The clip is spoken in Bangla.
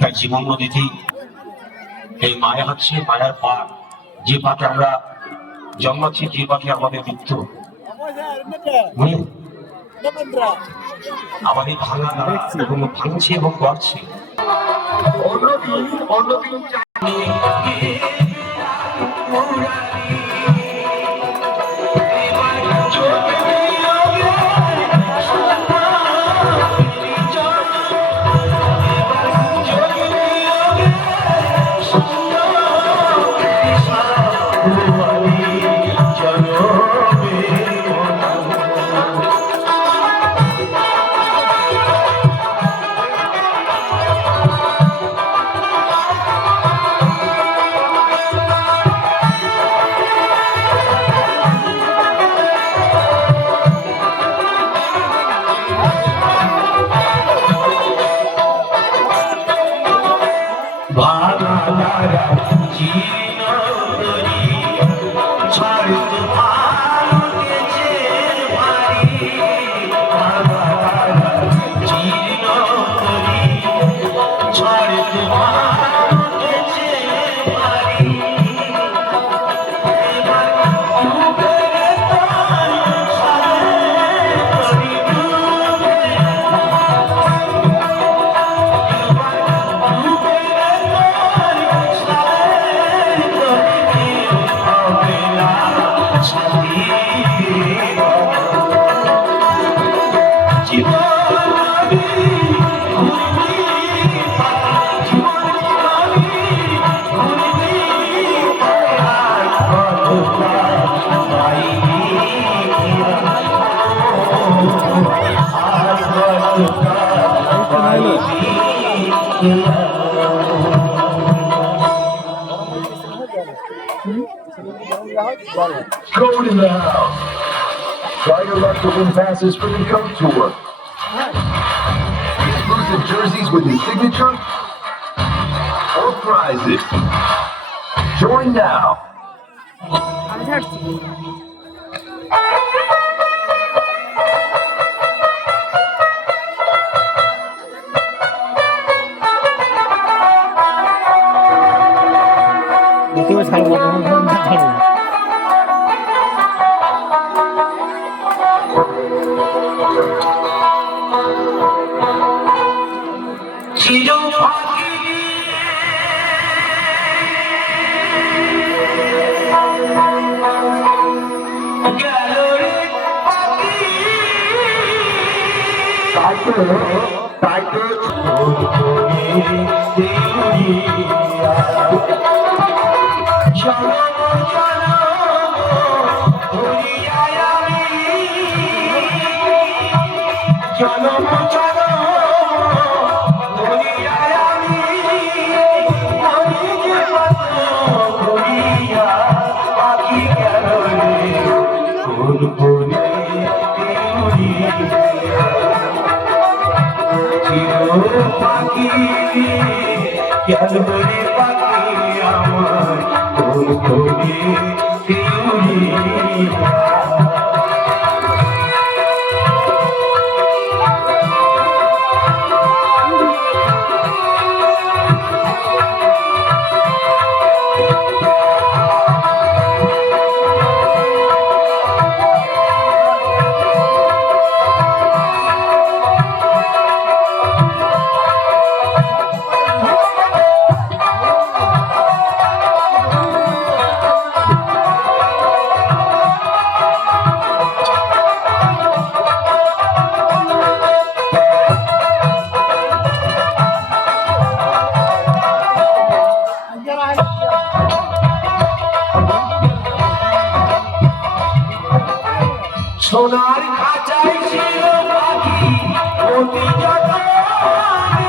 তাই জীবন নদীতে এই মায়া হচ্ছে মায়ার পার, যে পাঠে আমরা জন্মাচ্ছি, যে পাঠে আমাদের মৃত্যু। আমাদের ভাঙা এবং ভাঙছে এবং গড়ছে। Code in the house. Try your luck to win passes for the Coat Tour. Exclusive jerseys with your signature or prizes. Join now. সোনার খাঁচায় ছিল পাখি অতি যত্নে